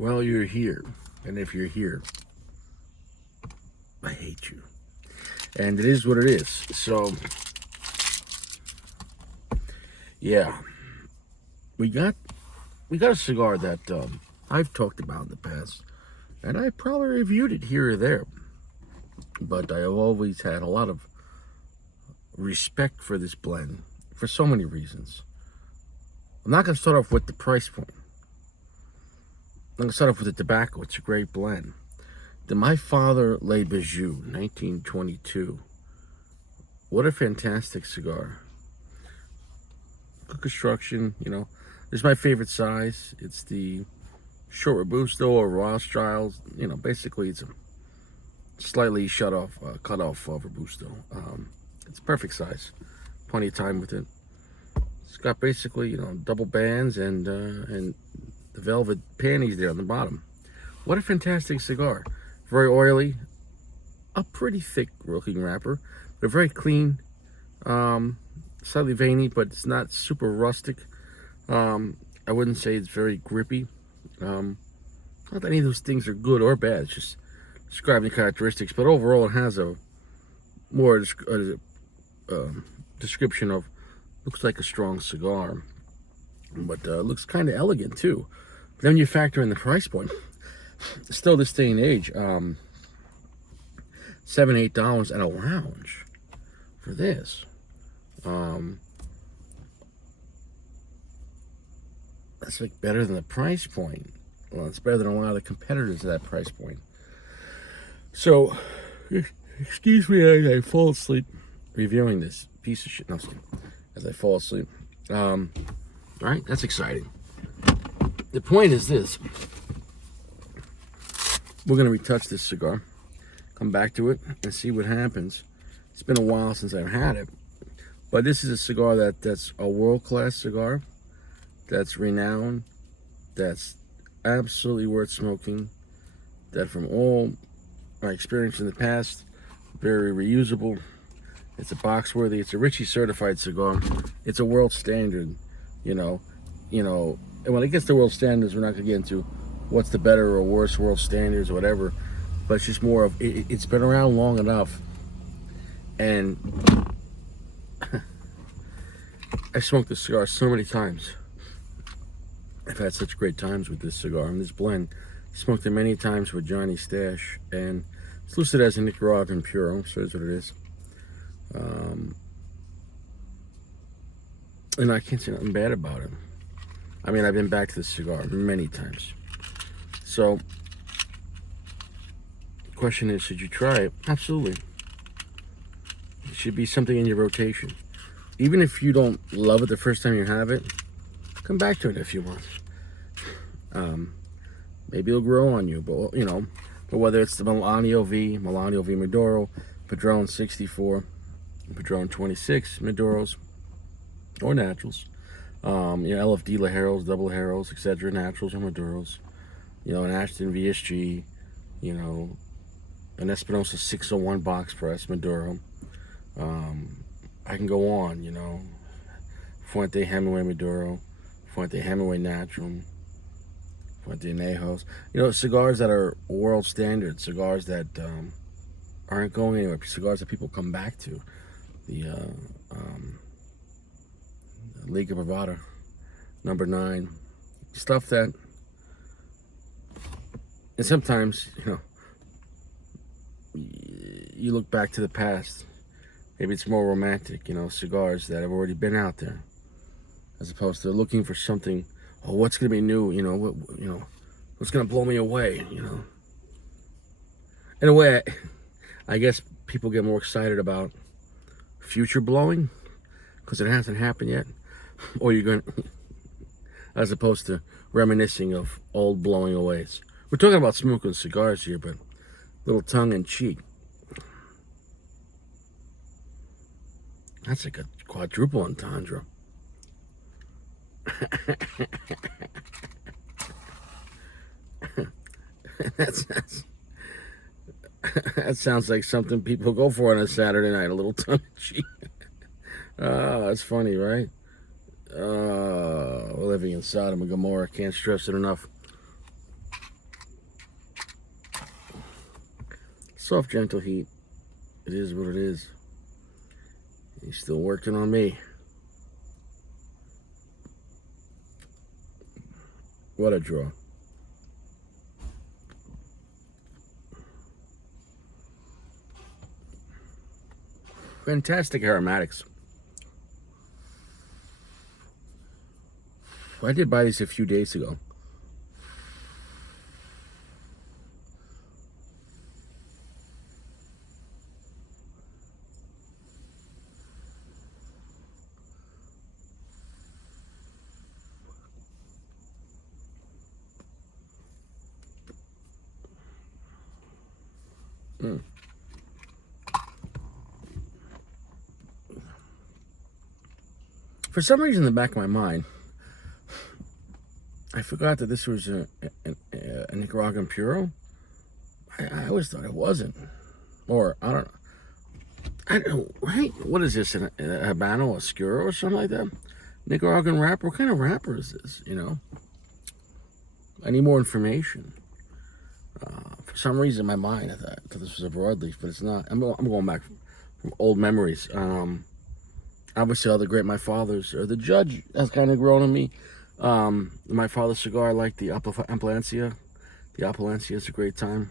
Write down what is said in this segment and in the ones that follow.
Well, you're here. And if you're here, I hate you. And it is what it is. So, yeah. We got a cigar that I've talked about in the past. And I probably reviewed it here or there. But I have always had a lot of respect for this blend for so many reasons. I'm not going to start off with the price point. I'm going to start off with the tobacco. It's a great blend. My Father Le Bijou, 1922. What a fantastic cigar. Good construction, you know. This is my favorite size. It's the short Robusto or Rothschild. You know, basically it's a slightly cut off Robusto. It's a perfect size. Plenty of time with it. It's got basically, you know, double bands and the velvet panties there on the bottom. What a fantastic cigar. Very oily, a pretty thick looking wrapper, but very clean, slightly veiny, but it's not super rustic. I wouldn't say it's very grippy. Not that any of those things are good or bad, it's just describing the characteristics, but overall it has a more description of, looks like a strong cigar, but looks kind of elegant too. But then you factor in the price point. Still this day and age, $7, $8 at a lounge for this. That's like better than the price point. Well, it's better than a lot of the competitors at that price point. So, excuse me as I fall asleep reviewing this piece of shit. No, as I fall asleep. All right, that's exciting. The point is this. We're going to retouch this cigar, come back to it, and see what happens. It's been a while since I've had it, but this is a cigar that's a world-class cigar, that's renowned, that's absolutely worth smoking, that from all my experience in the past, very reusable. It's a box-worthy, it's a Ritchie certified cigar. It's a world standard, you know, and when it gets to world standards, we're not going to get into what's the better or worse world standards or whatever, but it's just more of it's been around long enough. And I smoked this cigar so many times. I've had such great times with this cigar and this blend. Smoked it many times with Johnny Stash, and it's listed as a Nicaraguan Puro, so that's what it is. And I can't say nothing bad about it. I mean, I've been back to this cigar many times. So, the question is, should you try it? Absolutely. It should be something in your rotation. Even if you don't love it the first time you have it, come back to it in a few months. Maybe it'll grow on you, but you know. But whether it's the Melanio V Maduro, Padron 64, Padron 26 Maduros, or Naturals, you know, LFD Lajeros, Double Lajeros, etc., Naturals or Maduros. You know, an Ashton VSG, you know, an Espinosa 601 box press, Maduro. I can go on, you know, Fuente Hemingway Maduro, Fuente Hemingway Natural, Fuente Anejos. You know, cigars that are world standard, cigars that aren't going anywhere, cigars that people come back to. The Liga Bravada, number 9, stuff that. And sometimes, you know, you look back to the past. Maybe it's more romantic, you know, cigars that have already been out there, as opposed to looking for something. Oh, what's gonna be new? You know, what's gonna blow me away? You know. In a way, I guess people get more excited about future blowing because it hasn't happened yet, or you're going, as opposed to reminiscing of old blowing aways. We're talking about smoking cigars here, but a little tongue in cheek. That's like a quadruple entendre. That sounds like something people go for on a Saturday night, a little tongue in cheek. That's funny, right? Living in Sodom and Gomorrah, can't stress it enough. Soft, gentle heat. It is what it is. He's still working on me. What a draw. Fantastic aromatics. I did buy these a few days ago. Mm. For some reason, in the back of my mind, I forgot that this was a Nicaraguan Puro. I always thought it wasn't. Or, I don't know. I don't know, right? What is this, a Habano, Oscuro, or something like that? Nicaraguan wrapper? What kind of wrapper is this, you know? I need more information. For some reason, in my mind, I thought this was a broadleaf, but it's not. I'm going back from old memories. Obviously, all the great my fathers, or the judge has kind of grown on me. My father's cigar, I like the Appalancia. The Appalancia is a great time.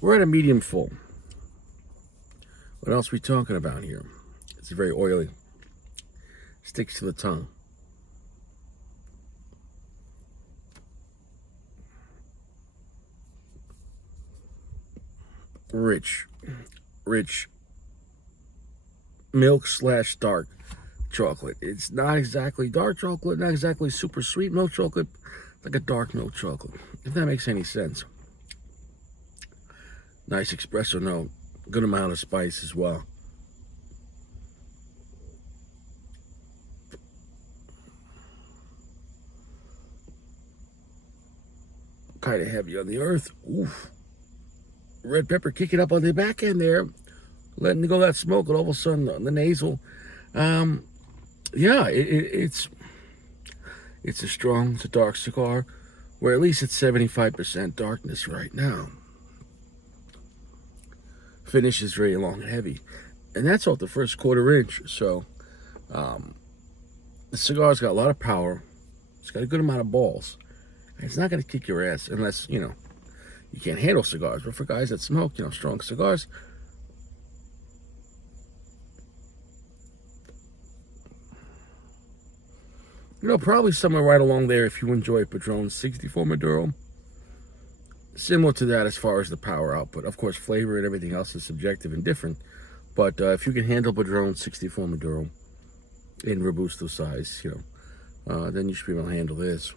We're at a medium full. What else are we talking about here? It's very oily. Sticks to the tongue. Rich milk / dark chocolate. It's not exactly dark chocolate, not exactly super sweet milk chocolate, like a dark milk chocolate, if that makes any sense. Nice espresso note, good amount of spice as well. Kind of heavy on the earth. Oof. Red pepper kicking up on the back end there, letting go that smoke, and all of a sudden the nasal. Yeah, it's a dark cigar, where at least it's 75% darkness right now. Finish is very long and heavy, and that's off the first quarter-inch. So the cigar's got a lot of power. It's got a good amount of balls, and it's not going to kick your ass unless you can't handle cigars. But for guys that smoke strong cigars, probably somewhere right along there if you enjoy Padron 64 Maduro. Similar to that as far as the power output. Of course, flavor and everything else is subjective and different. But if you can handle Padron 64 Maduro in Robusto size, then you should be able to handle this.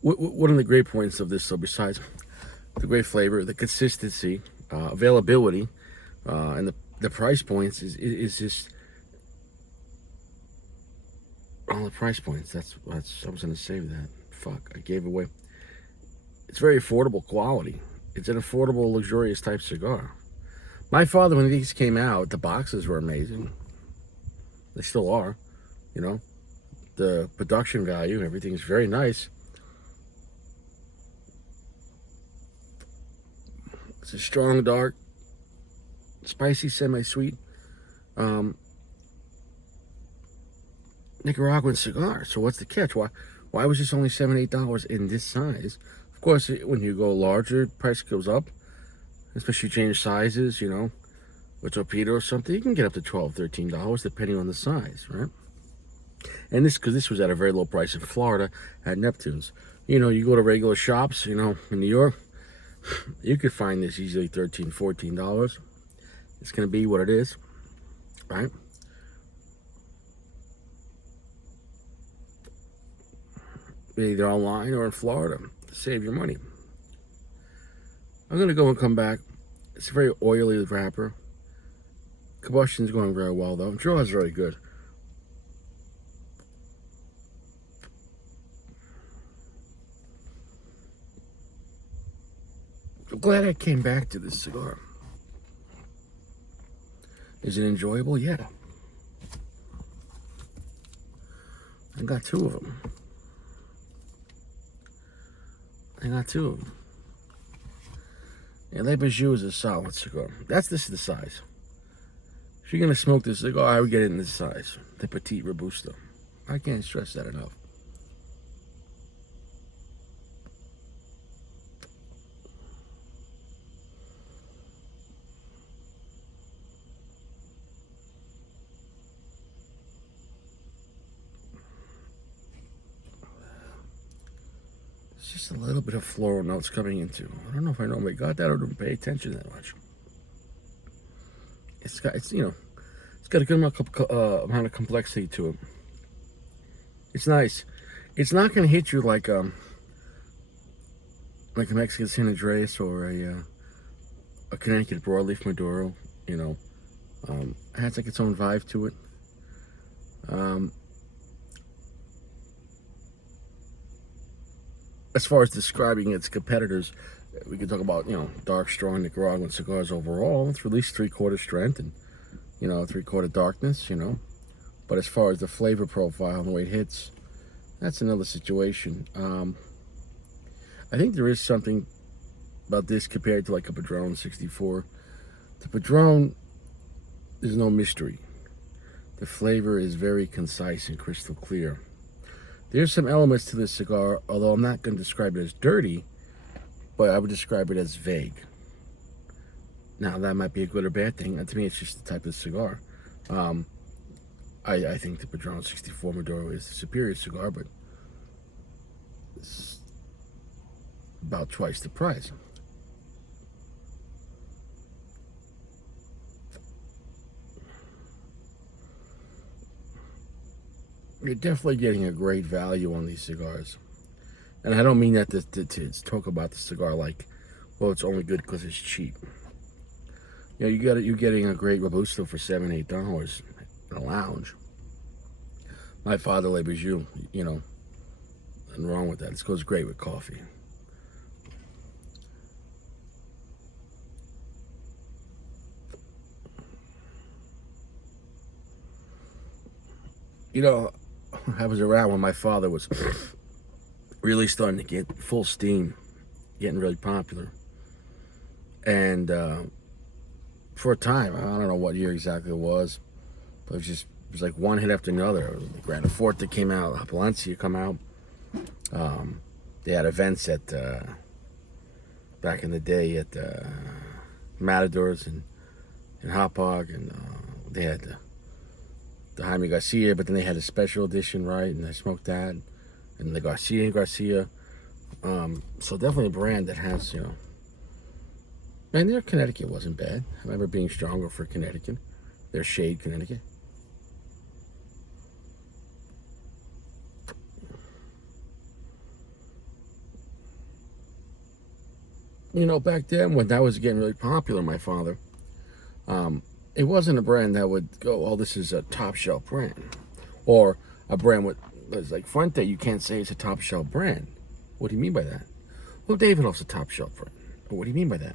One of the great points of this, though, besides the great flavor, the consistency, availability, and the price points is just all the price points. That's I was going to save that. Fuck, I gave away. It's very affordable quality. It's an affordable, luxurious type cigar. My father, when these came out, the boxes were amazing. They still are, The production value and everything is very nice. It's a strong, dark, spicy, semi-sweet Nicaraguan cigar. So what's the catch? Why was this only $7, $8 in this size? Of course, when you go larger, price goes up. Especially change sizes, with torpedo or something, you can get up to $12, $13 depending on the size, right? And because this was at a very low price in Florida at Neptune's. You go to regular shops, in New York, you could find this easily $13, $14. It's going to be what it is, right? Either online or in Florida to save your money. I'm going to go and come back. It's a very oily wrapper. Combustion's going very well, though. Draw is very good. I'm glad I came back to this cigar. Is it enjoyable? Yeah. I got two of them. And Le Bijou is a solid cigar. This is the size. If you're gonna smoke this cigar, I would get it in this size, the Petite Robusto. I can't stress that enough. It's just a little bit of floral notes coming into. I don't know if I normally got that or didn't pay attention that much. It's got a good amount of complexity to it. It's nice. It's not gonna hit you like a Mexican San Andreas or a Connecticut broadleaf Maduro. It has like its own vibe to it. As far as describing its competitors, we could talk about, dark, strong Nicaraguan cigars overall. It's released 3/4 strength and, 3/4 darkness, But as far as the flavor profile and the way it hits, that's another situation. I think there is something about this compared to like a Padron 64. The Padron, there's no mystery. The flavor is very concise and crystal clear. There's some elements to this cigar, although I'm not going to describe it as dirty, but I would describe it as vague. Now, that might be a good or bad thing. To me, it's just the type of cigar. I think the Padron 64 Maduro is the superior cigar, but it's about twice the price. You're definitely getting a great value on these cigars. And I don't mean that to talk about the cigar like, well, it's only good because it's cheap. You're getting a great Robusto for $7-8 in a lounge. My Father Le Bijou, nothing wrong with that. It goes great with coffee. I was around when my father was really starting to get full steam, getting really popular. And for a time, I don't know what year exactly it was, but it was like one hit after another. Grande Forte came out, Palencia come out. They had events at back in the day at Matadors and Hopog, and they had the Jaime Garcia, but then they had a special edition, right? And I smoked that, and the Garcia. So definitely a brand that has, and their Connecticut wasn't bad. I remember being stronger for Connecticut, their shade Connecticut. Back then when that was getting really popular, my father, it wasn't a brand that would go, oh, this is a top shelf brand. Or a brand that's like Fuente, you can't say it's a top shelf brand. What do you mean by that? Well, Davidoff's a top shelf brand. What do you mean by that?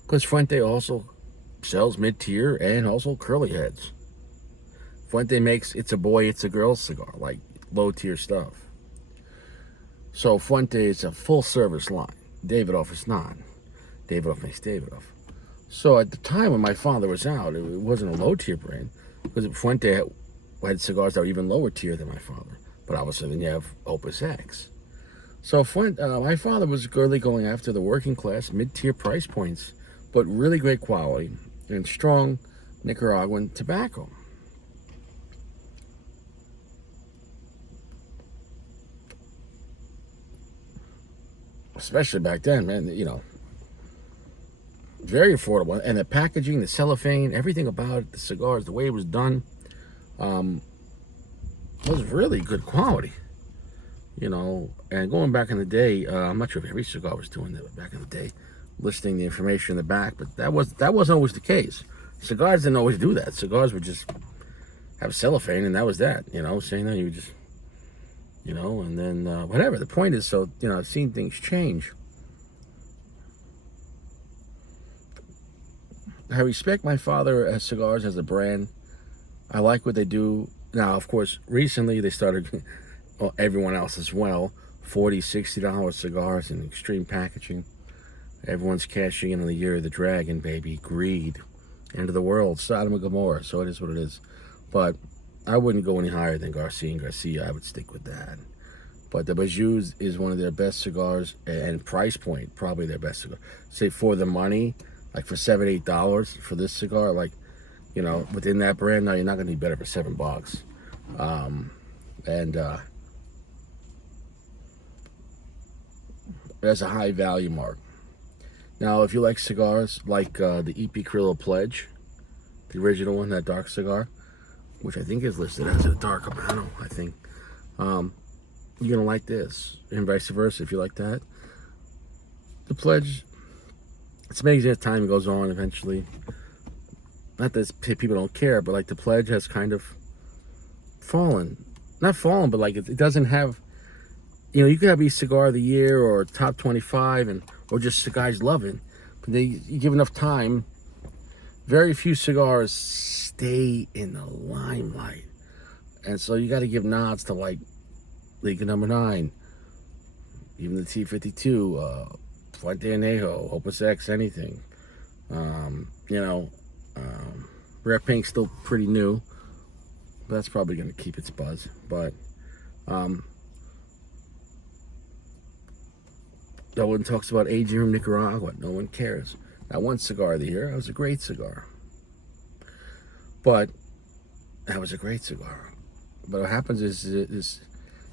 Because Fuente also sells mid-tier and also curly heads. Fuente makes it's a boy, it's a girl cigar, like low-tier stuff. So Fuente is a full-service line. Davidoff is not. Davidoff makes Davidoff. So at the time when my father was out, it wasn't a low-tier brand, because Fuente had cigars that were even lower tier than my father. But obviously then you have Opus X. So my father was really going after the working class, mid-tier price points, but really great quality and strong Nicaraguan tobacco. Especially back then, man, very affordable. And the packaging, the cellophane, everything about it, the cigars, the way it was done, was really good quality. And going back in the day, I'm not sure if every cigar was doing that back in the day, listing the information in the back, but that wasn't always the case. Cigars didn't always do that. Cigars would just have cellophane, and that was that. Saying that you would just, and then whatever. The point is, so I've seen things change. I respect my Father as cigars as a brand. I like what they do. Now, of course, recently they started, well, everyone else as well, $40, $60 cigars in extreme packaging. Everyone's cashing in on the year of the dragon, baby. Greed. End of the world. Sodom and Gomorrah. So it is what it is. But I wouldn't go any higher than Garcia and Garcia. I would stick with that. But the Bijou is one of their best cigars, and price point, probably their best cigar. Say for the money, like for $7, $8 for this cigar, like, you know, within that brand, now you're not going to be better for $7. And that's a high value mark. Now, if you like cigars like the EP Carrillo Pledge, the original one, that dark cigar, which I think is listed as a dark Habano, I think, you're going to like this. And vice versa, if you like that. The Pledge, it's amazing as time goes on eventually. Not that people don't care, but like the Pledge has kind of fallen. Not fallen, but like it doesn't have, you know, you could have a cigar of the year or top 25 and or just cigars love it. But you give enough time, very few cigars stay in the limelight. And so you got to give nods to like League of Number 9, even the T52, Fuente Anejo, Opus X, anything. You know, Rare Pink's still pretty new, but that's probably going to keep its buzz. But no one talks about aging room Nicaragua. No one cares. That one cigar of the year, that was a great cigar. But that was a great cigar. But what happens is it's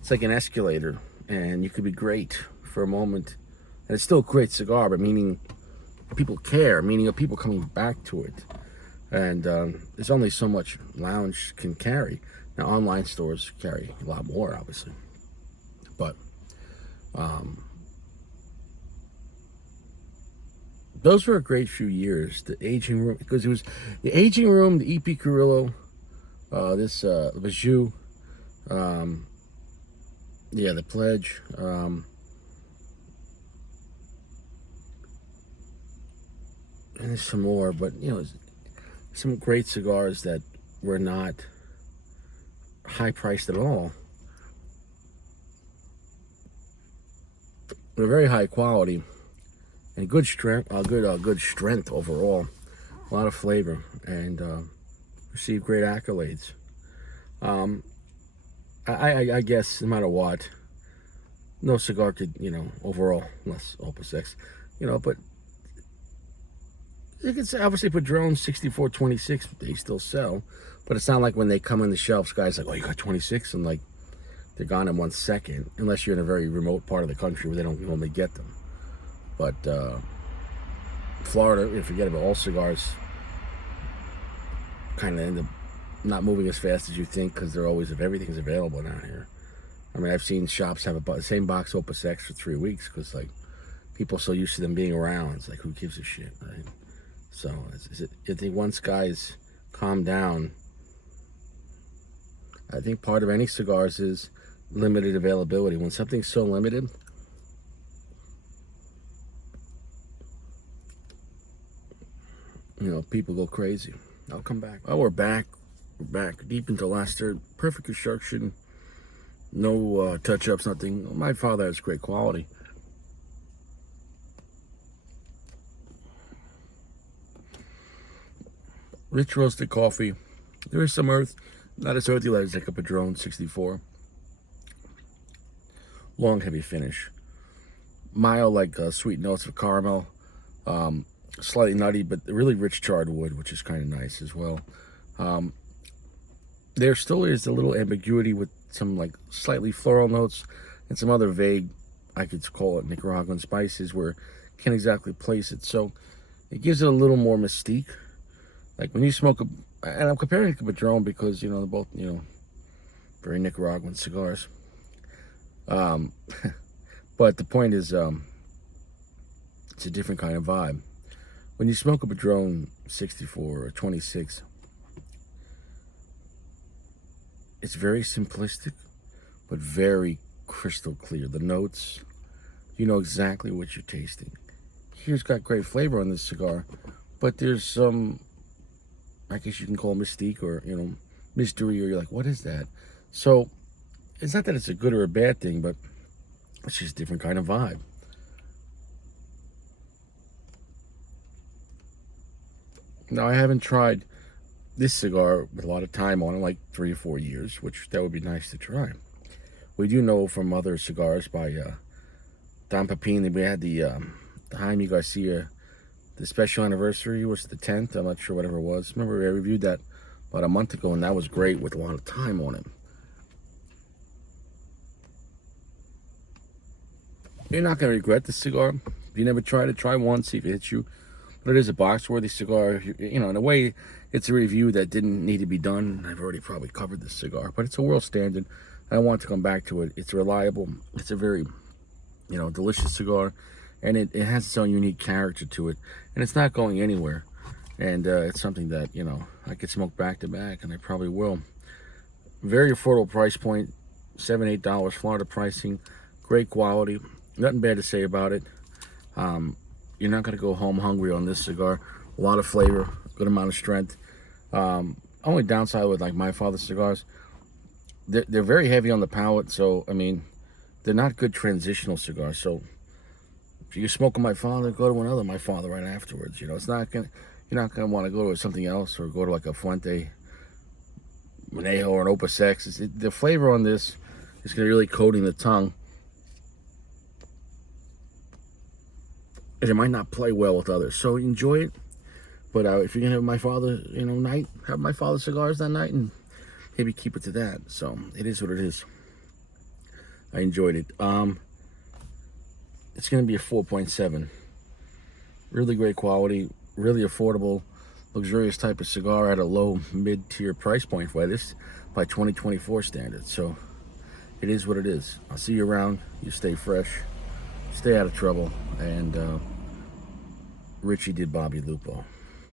like an escalator, and you could be great for a moment, and it's still a great cigar, but meaning people care, meaning of people coming back to it. And there's only so much lounge can carry. Now, online stores carry a lot more, obviously. But those were a great few years. The aging room, because it was the aging room, the EP Carrillo, this Bijou, yeah, the Pledge, and there's some more, but you know, some great cigars that were not high priced at all. They're very high quality and good strength, good strength overall. A lot of flavor, and received great accolades. I guess no matter what, no cigar could, you know, overall, unless Opus X, you know, but you can say, obviously, Padron 6426, they still sell, but it's not like when they come on the shelves, guys like, oh, you got 26, and like they're gone in 1 second, unless you're in a very remote part of the country where they don't normally get them. But Florida, you forget about all cigars, kind of end up not moving as fast as you think, because they're always, if everything's available down here. I mean, I've seen shops have the same box Opus X for 3 weeks, because like people are so used to them being around. It's like, who gives a shit, right? So I think once guys calm down, I think part of any cigars is limited availability. When something's so limited, you know, people go crazy. I'll come back. Oh, we're back. We're back deep into last third. Perfect construction. No touch-ups, nothing. My Father has great quality. Rich roasted coffee. There is some earth. Not as earthy as like a Padron 64. Long, heavy finish. Mild, like sweet notes of caramel. Slightly nutty, but really rich charred wood, which is kind of nice as well. There still is a little ambiguity with some like slightly floral notes and some other vague, I could call it Nicaraguan spices, where can't exactly place it. So it gives it a little more mystique. Like when you smoke and I'm comparing it to Padron because, you know, they're both, you know, very Nicaraguan cigars. But the point is, it's a different kind of vibe. When you smoke a Padron 64 or 26, it's very simplistic, but very crystal clear. The notes, you know exactly what you're tasting. Here's got great flavor on this cigar, but there's some, I guess you can call mystique or, mystery, or you're like, what is that? So it's not that it's a good or a bad thing, but it's just a different kind of vibe. Now, I haven't tried this cigar with a lot of time on it, like 3 or 4 years, which that would be nice to try. We do know from other cigars by Don Pepin, we had the Jaime Garcia, the special anniversary was the 10th. I'm not sure, whatever it was. Remember, I reviewed that about a month ago, and that was great with a lot of time on it. You're not going to regret the cigar. If you never tried it, try one, see if it hits you. But it is a box-worthy cigar. In a way, it's a review that didn't need to be done. I've already probably covered this cigar, but it's a world standard. I want to come back to it. It's reliable. It's a very, delicious cigar, and it has its own unique character to it, and it's not going anywhere. And it's something that, I could smoke back to back, and I probably will. Very affordable price point, $7, $8, Florida pricing, great quality. Nothing bad to say about it. You're not going to go home hungry on this cigar. A lot of flavor, good amount of strength. Only downside with like my father's cigars, they're very heavy on the palate. So, they're not good transitional cigars. So if you're smoking my father, go to another my father right afterwards. It's not going to, you're not going to want to go to something else or go to like a Fuente Manejo or an Opus X. The flavor on this is going to really coating the tongue. And it might not play well with others, so enjoy it. But if you're gonna have my father, night, have my father's cigars that night, and maybe keep it to that. So it is what it is. I enjoyed it. It's gonna be a 4.7. Really great quality, really affordable, luxurious type of cigar at a low mid-tier price point by 2024 standards. So it is what it is. I'll see you around. You stay fresh. Stay out of trouble, and Richie did Bobby Lupo.